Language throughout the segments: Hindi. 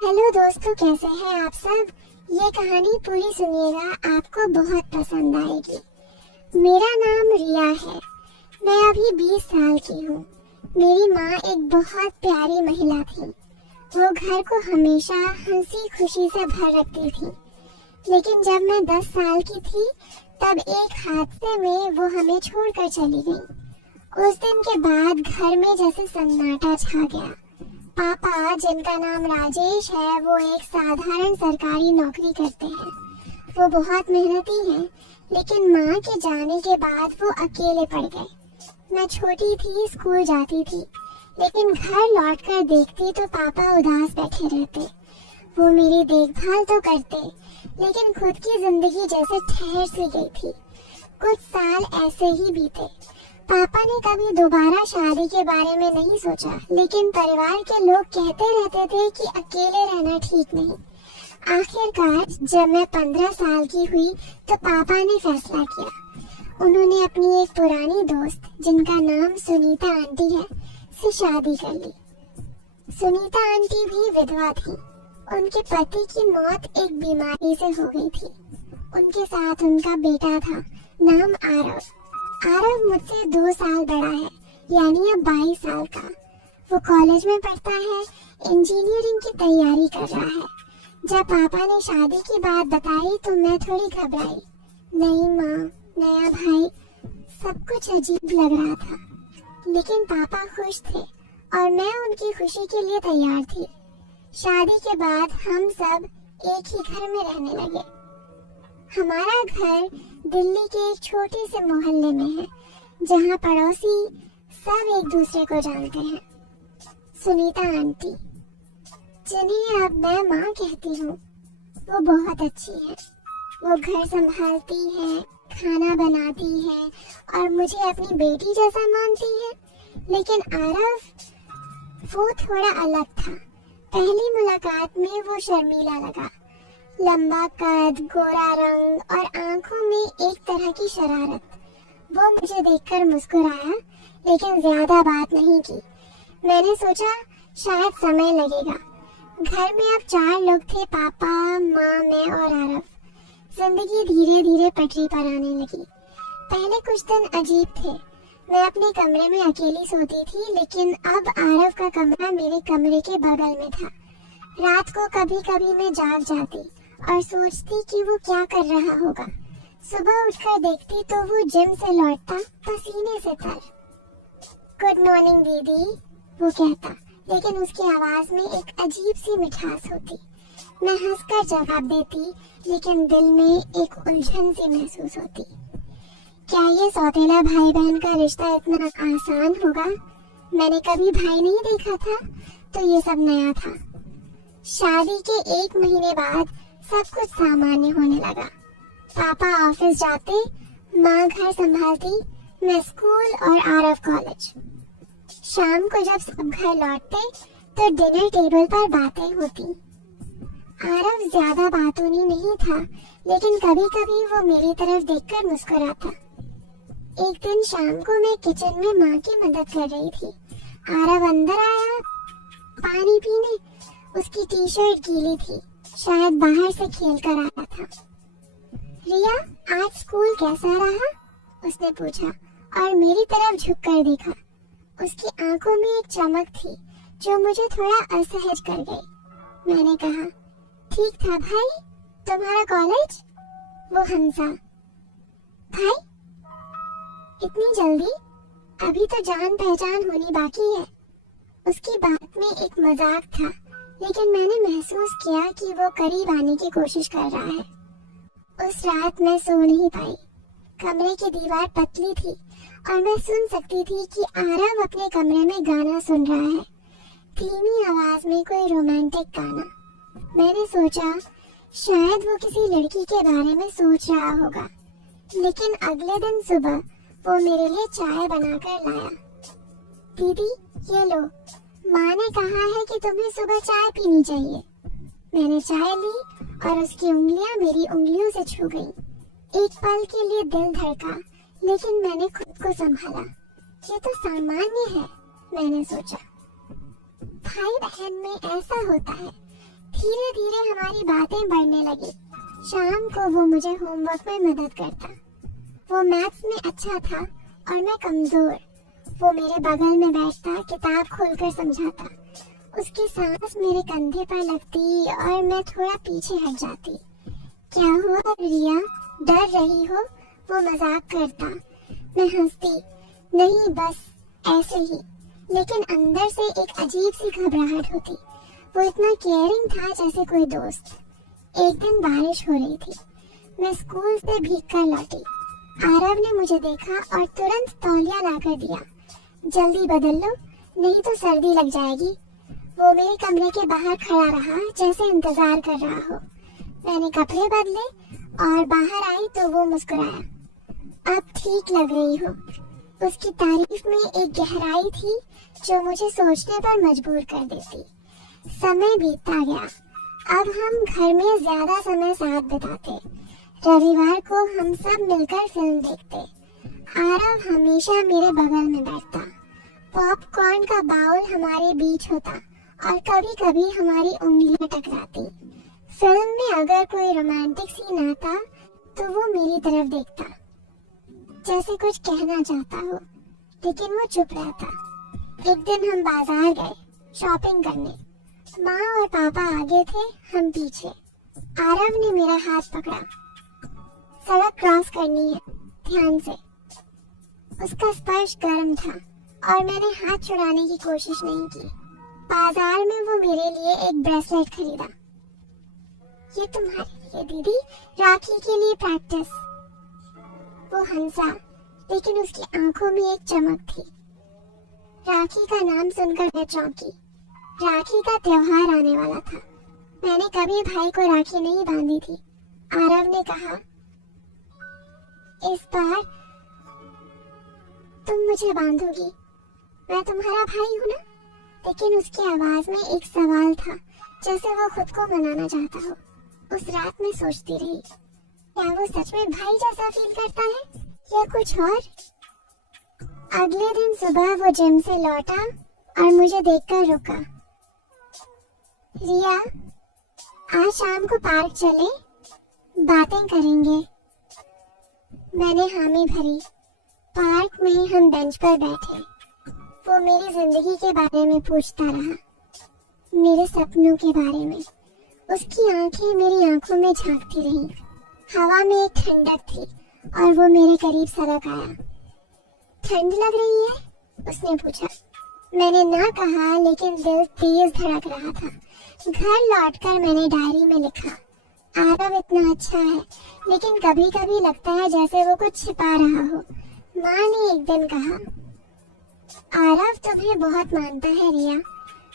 हेलो दोस्तों, कैसे हैं आप सब। ये कहानी पूरी सुनिएगा, आपको बहुत पसंद आएगी। मेरा नाम रिया है। मैं अभी 20 साल की हूँ। मेरी माँ एक बहुत प्यारी महिला थी। वो घर को हमेशा हंसी खुशी से भर रखती थी। लेकिन जब मैं 10 साल की थी तब एक हादसे में वो हमें छोड़कर चली गई। उस दिन के बाद घर में जैसे सन्नाटा छा गया। पापा, जिनका नाम राजेश है, वो एक साधारण सरकारी नौकरी करते हैं। वो बहुत मेहनती हैं, लेकिन माँ के जाने के बाद वो अकेले पड़ गए। मैं छोटी थी, स्कूल जाती थी, लेकिन घर लौटकर देखती तो पापा उदास बैठे रहते। वो मेरी देखभाल तो करते, लेकिन खुद की जिंदगी जैसे ठहर सी गई थी। कुछ साल ऐसे ही बीते। पापा ने कभी दोबारा शादी के बारे में नहीं सोचा, लेकिन परिवार के लोग कहते रहते थे कि अकेले रहना ठीक नहीं। आखिरकार जब मैं 15 साल की हुई तो पापा ने फैसला किया। उन्होंने अपनी एक पुरानी दोस्त, जिनका नाम सुनीता आंटी है, से शादी कर ली। सुनीता आंटी भी विधवा थी। उनके पति की मौत एक बीमारी से हो गई थी। उनके साथ उनका बेटा था, नाम आरव। आरव मुझसे 2 साल बड़ा है, यानी अब 22 साल का। वो कॉलेज में पढ़ता है, इंजीनियरिंग की तैयारी कर रहा है। जब पापा ने शादी की बात बताई तो मैं थोड़ी घबराई। नई माँ, नया भाई, सब कुछ अजीब लग रहा था। लेकिन पापा खुश थे और मैं उनकी खुशी के लिए तैयार थी। शादी के बाद हम सब एक ही घर में रहने लगे। हमारा घर दिल्ली के एक छोटे से मोहल्ले में है, जहाँ पड़ोसी सब एक दूसरे को जानते हैं। सुनीता आंटी, जिन्हें अब मैं माँ कहती हूँ, वो बहुत अच्छी है। वो घर संभालती है, खाना बनाती है और मुझे अपनी बेटी जैसा मानती है। लेकिन आरव, वो थोड़ा अलग था। पहली मुलाकात में वो शर्मीला लगा। लंबा कद, गोरा रंग और आंखों में एक तरह की शरारत। वो मुझे देखकर मुस्कुराया, लेकिन ज्यादा बात नहीं की। मैंने सोचा शायद समय लगेगा। घर में अब 4 लोग थे, पापा, माँ, मैं और आरव। जिंदगी धीरे धीरे पटरी पर आने लगी। पहले कुछ दिन अजीब थे। मैं अपने कमरे में अकेली सोती थी, लेकिन अब आरव का कमरा मेरे कमरे के बगल में था। रात को कभी कभी मैं जाग जाती और सोचती कि वो क्या कर रहा होगा। सुबह उठकर देखती तो वो जिम से लौटता, पसीने से तर। गुड मॉर्निंग दीदी, वो कहता, लेकिन उसकी आवाज में एक अजीब सी मिठास होती। मैं हंसकर जवाब देती, लेकिन दिल में एक उलझन सी महसूस होती। क्या ये सौतेला भाई बहन का रिश्ता इतना आसान होगा? मैंने कभी भाई नहीं देखा था, तो ये सब नया था। शादी के 1 महीने बाद सब कुछ सामान्य होने लगा। पापा ऑफिस जाते, माँ घर संभालती, मैं स्कूल और आरव कॉलेज। शाम को जब सब घर लौटते तो डिनर टेबल पर बातें होती। आरव ज्यादा बातूनी नहीं था, लेकिन कभी कभी वो मेरी तरफ देखकर मुस्कुराता। एक दिन शाम को मैं किचन में माँ की मदद कर रही थी। आरव अंदर आया पानी पीने। उसकी टी-शर्ट गीली थी, शायद बाहर से खेल कर आया था। रिया, आज स्कूल कैसा रहा? उसने पूछा और मेरी तरफ झुककर देखा। उसकी आंखों में एक चमक थी जो मुझे थोड़ा असहज कर गई। मैंने कहा, ठीक था भाई। तुम्हारा कॉलेज? वो हंसा। भाई, इतनी जल्दी? अभी तो जान पहचान होनी बाकी है। उसकी बात में एक मजाक था, लेकिन मैंने महसूस किया कि वो करीब आने की कोशिश कर रहा है। उस रात मैं सो नहीं पाई। कमरे की दीवार पतली थी और मैं सुन सकती थी कि आरव अपने कमरे में गाना सुन रहा है, धीमी आवाज में कोई रोमांटिक गाना। मैंने सोचा शायद वो किसी लड़की के बारे में सोच रहा होगा। लेकिन अगले दिन सुबह वो मेरे लिए चाय बनाकर लाया। दीदी, ये लो, माँ ने कहा है कि तुम्हें सुबह चाय पीनी चाहिए। मैंने चाय ली और उसकी उंगलियां मेरी उंगलियों से छू गईं। एक पल के लिए दिल धड़का, लेकिन मैंने खुद को संभाला। ये तो सामान्य है, मैंने सोचा। भाई बहन में ऐसा होता है, धीरे धीरे हमारी बातें बढ़ने लगी। शाम को वो मुझे होमवर्क में मदद करता। वो मैथ्स में अच्छा था और मैं कमजोर। वो मेरे बगल में बैठता, किताब खोलकर समझाता। उसकी सांस मेरे कंधे पर लगती और मैं थोड़ा पीछे हट जाती। क्या हुआ रिया, डर रही हो? वो मजाक करता। मैं हंसती, नहीं बस ऐसे ही। लेकिन अंदर से एक अजीब सी घबराहट होती। वो इतना केयरिंग था जैसे कोई दोस्त। एक दिन बारिश हो रही थी। मैं स्कूल से भीग कर लौटी। आरव ने मुझे देखा और तुरंत तौलिया लाकर दिया। जल्दी बदल लो, नहीं तो सर्दी लग जाएगी। वो मेरे कमरे के बाहर खड़ा रहा जैसे इंतजार कर रहा हो। मैंने कपड़े बदले और बाहर आई तो वो मुस्कुराया। अब ठीक लग रही हो। उसकी तारीफ में एक गहराई थी जो मुझे सोचने पर मजबूर कर देती। समय बीतता गया। अब हम घर में ज्यादा समय साथ बिताते। रविवार को हम सब मिलकर फिल्म देखते। आरव हमेशा मेरे बगल में बैठता। पॉपकॉर्न का बाउल हमारे बीच होता और कभी कभी हमारी उंगलियां टकराती। फिल्म में अगर कोई रोमांटिक सीन आता तो वो मेरी तरफ देखता, जैसे कुछ कहना चाहता हो, लेकिन वो चुप रहता। एक दिन हम बाजार गए शॉपिंग करने। माँ और पापा आगे थे, हम पीछे। आरव ने मेरा हाथ पकड़ा। सड़क क्रॉस करनी है, ध्यान से। उसका स्पर्श गर्म था और मैंने हाथ छुड़ाने की कोशिश नहीं की। बाजार में वो मेरे लिए एक ब्रेसलेट खरीदा। ये तुम्हारे लिए दीदी, राखी के लिए प्रैक्टिस। वो हंसा, लेकिन उसकी आंखों में एक चमक थी। राखी का नाम सुनकर मैं चौंकी। राखी का त्योहार आने वाला था। मैंने कभी भाई को राखी नहीं बांधी थी। आरव ने कहा, इस बार तुम मुझे बांधोगी, मैं तुम्हारा भाई हूँ ना? लेकिन उसकी आवाज में एक सवाल था, जैसे वो खुद को मनाना चाहता हो। उस रात में सोचती रही, क्या वो सच में भाई जैसा फील करता है या कुछ और? अगले दिन सुबह वो जिम से लौटा और मुझे देखकर रुका। रिया, आज शाम को पार्क चले, बातें करेंगे। मैंने हामी भरी। पार्क में हम बेंच पर बैठे। वो मेरी जिंदगी के बारे में पूछता रहा, मेरे सपनों के बारे में। उसकी आंखें मेरी आंखों में झांकती रहीं। हवा में एक ठंडक थी और वो मेरे करीब सरक आया। ठंड लग रही है? उसने पूछा। मैंने ना कहा, लेकिन दिल तेज धड़क रहा था। घर लौटकर मैंने डायरी में लिखा, आरव इतना अच्छा है, लेकिन कभी कभी लगता है जैसे वो कुछ छिपा रहा हो। माँ ने एक दिन कहा, आरव तुम्हें बहुत मानता है रिया।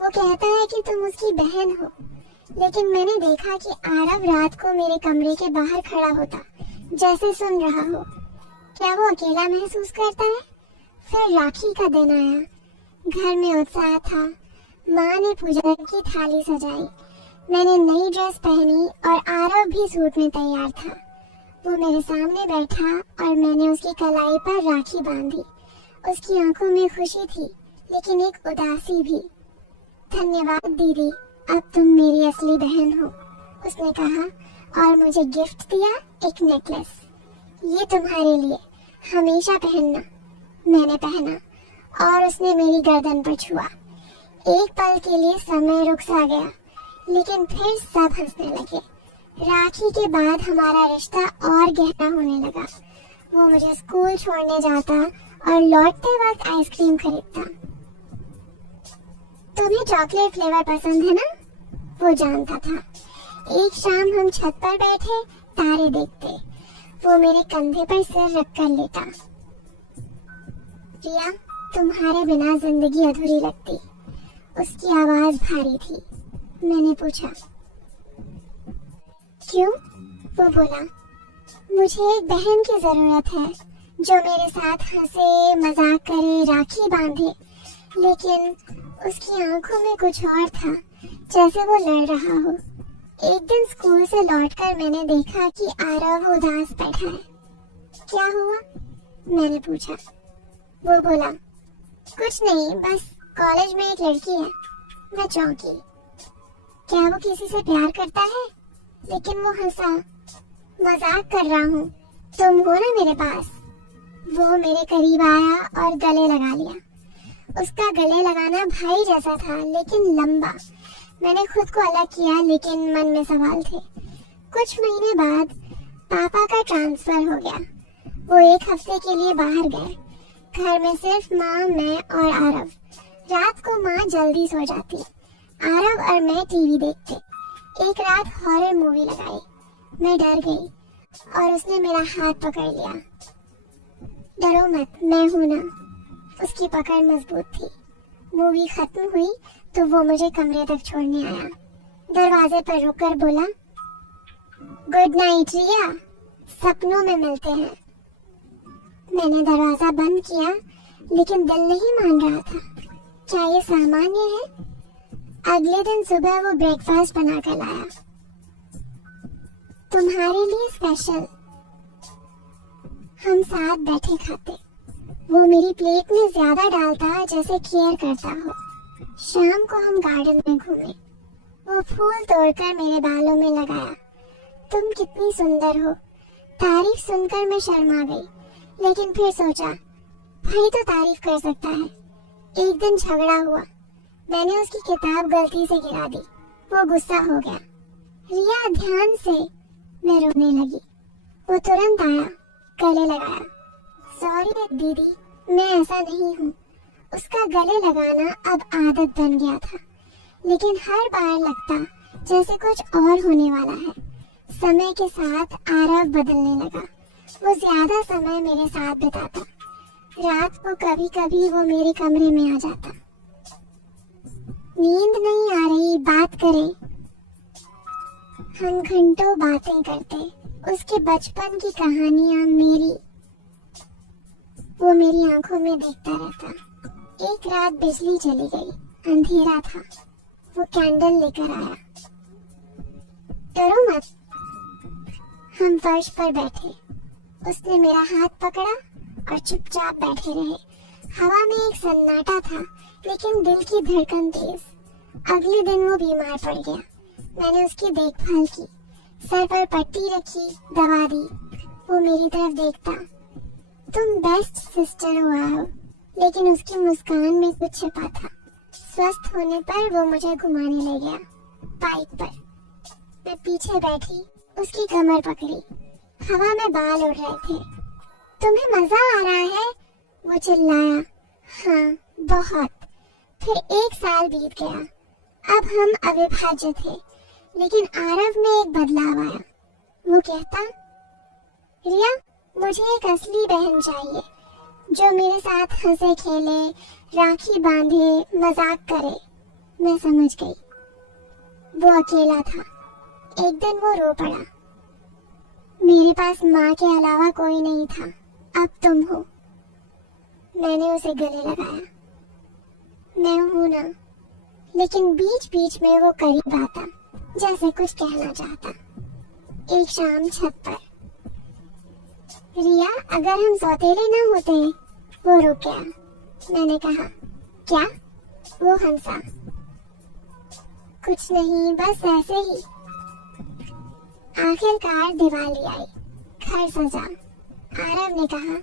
वो कहता है कि तुम उसकी बहन हो। लेकिन मैंने देखा कि आरव रात को मेरे कमरे के बाहर खड़ा होता, जैसे सुन रहा हो। क्या वो अकेला महसूस करता है? फिर राखी का दिन आया। घर में उत्साह था। माँ ने पूजा की थाली सजाई। मैंने नई ड्रेस पहनी और आरव भी सूट में तैयार था। वो मेरे सामने बैठा और मैंने उसकी कलाई पर राखी बांधी। उसकी आंखों में खुशी थी, लेकिन एक उदासी भी। धन्यवाद दीदी, अब तुम मेरी असली बहन हो, उसने कहा और मुझे गिफ्ट दिया, एक नेकलेस। ये तुम्हारे लिए, हमेशा पहनना। मैंने पहना और उसने मेरी गर्दन पर छुआ। एक पल के लिए समय रुक सा गया, लेकिन फिर सब हंसने लगे। राखी के बाद हमारा रिश्ता और गहरा होने लगा। वो मुझे स्कूल छोड़ने जाता और लौटते वक्त आइसक्रीम खरीदता। तुम्हें चॉकलेट फ्लेवर पसंद है ना? वो जानता था। एक शाम हम छत पर बैठे तारे देखते। वो मेरे कंधे पर सिर रखकर लेटा। रिया, तुम्हारे बिना जिंदगी अधूरी लगती। उसकी आवाज भारी थी। मैंने पूछा, क्यों? वो बोला, मुझे एक बहन की जरूरत है जो मेरे साथ हंसे, मजाक करे, राखी बांधे। लेकिन उसकी आंखों में कुछ और था, जैसे वो लड़ रहा हो। एक दिन स्कूल से लौटकर मैंने देखा कि आरव उदास बैठा है। क्या हुआ? मैंने पूछा। वो बोला, कुछ नहीं, बस कॉलेज में एक लड़की है। मैं चौंकी। क्या वो किसी से प्यार करता है? लेकिन वो हंसा। मजाक कर रहा हूँ, तुम हो ना मेरे पास। वो मेरे करीब आया और गले लगा लिया। उसका गले लगाना भाई जैसा था, लेकिन लंबा। मैंने खुद को अलग किया, लेकिन मन में सवाल थे। कुछ महीने बाद पापा का ट्रांसफर हो गया। वो 1 हफ्ते के लिए बाहर गए। घर में सिर्फ माँ, मैं और आरव। रात को माँ जल्दी सो जाती, आरव और मैं टीवी देखते। एक रात हॉरर मूवी लगाई। मैं डर गई और उसने मेरा हाथ पकड़ लिया। डरो मत, मैं हूं ना। उसकी पकड़ मजबूत थी। मूवी खत्म हुई तो वो मुझे कमरे तक छोड़ने आया। दरवाजे पर रुककर बोला, गुड नाइट रिया, सपनों में मिलते हैं। मैंने दरवाजा बंद किया, लेकिन दिल नहीं मान रहा था। क्या ये सामान्य है? अगले दिन सुबह वो ब्रेकफास्ट बना कर लाया। तुम्हारे लिए स्पेशल। हम साथ बैठे खाते। वो मेरी प्लेट में ज्यादा डालता जैसे केयर करता हो। शाम को हम गार्डन में घूमे। वो फूल तोड़कर मेरे बालों में लगाया। तुम कितनी सुंदर हो। तारीफ सुनकर मैं शर्मा गई, लेकिन फिर सोचा, भाई तो तारीफ कर सकता है। एक दिन झगड़ा हुआ। मैंने उसकी किताब गलती से गिरा दी। वो गुस्सा हो गया। रिया ध्यान से। मैं रोने लगी। वो तुरंत आया, गले लगाया। सॉरी दीदी, मैं ऐसा नहीं हूँ। उसका गले लगाना अब आदत बन गया था, लेकिन हर बार लगता जैसे कुछ और होने वाला है। समय के साथ आरव बदलने लगा। वो ज्यादा समय मेरे साथ बिताता। रात को कभी कभी वो मेरे कमरे में आ जाता। नींद नहीं आ रही, बात करें। हम घंटों बातें करते। उसके बचपन की कहानियां वो मेरी आंखों में देखता रहता। एक रात बिजली चली गई, अंधेरा था। वो कैंडल लेकर आया। डरो मत। हम फर्श पर बैठे। उसने मेरा हाथ पकड़ा और चुपचाप बैठे रहे। हवा में एक सन्नाटा था, लेकिन दिल की धड़कन तेज। अगले दिन वो बीमार पड़ गया। मैंने उसकी देखभाल की, सर पर पट्टी रखी, दवा दी। वो मेरी तरफ देखता। तुम बेस्ट सिस्टर हो आरव। लेकिन उसकी मुस्कान में कुछ छिपा था। स्वस्थ होने पर वो मुझे घुमाने ले गया, बाइक पर। मैं पीछे बैठी, उसकी कमर पकड़ी। हवा में बाल उड़ रहे थे। तुम्हें मजा आ रहा है? वो चिल्लाया। हाँ, बहुत। फिर 1 साल बीत गया। अब हम अविभाज्य थे, लेकिन आरव में एक बदलाव आया। वो कहता, रिया, मुझे एक असली बहन चाहिए, जो मेरे साथ हंसे खेले, राखी बांधे, मजाक करे। मैं समझ गई। वो अकेला था। एक दिन वो रो पड़ा। मेरे पास माँ के अलावा कोई नहीं था, अब तुम हो। मैंने उसे गले लगाया। मैं हूं ना। लेकिन बीच बीच में वो करीब आता, जैसे कुछ कहना चाहता। एक शाम छत पर, रिया, अगर हम सौतेले न होते। वो रुक गया। मैंने कहा, क्या? वो हंसा। कुछ नहीं, बस ऐसे ही। आखिरकार दिवाली आई, घर सजा। आरव ने कहा,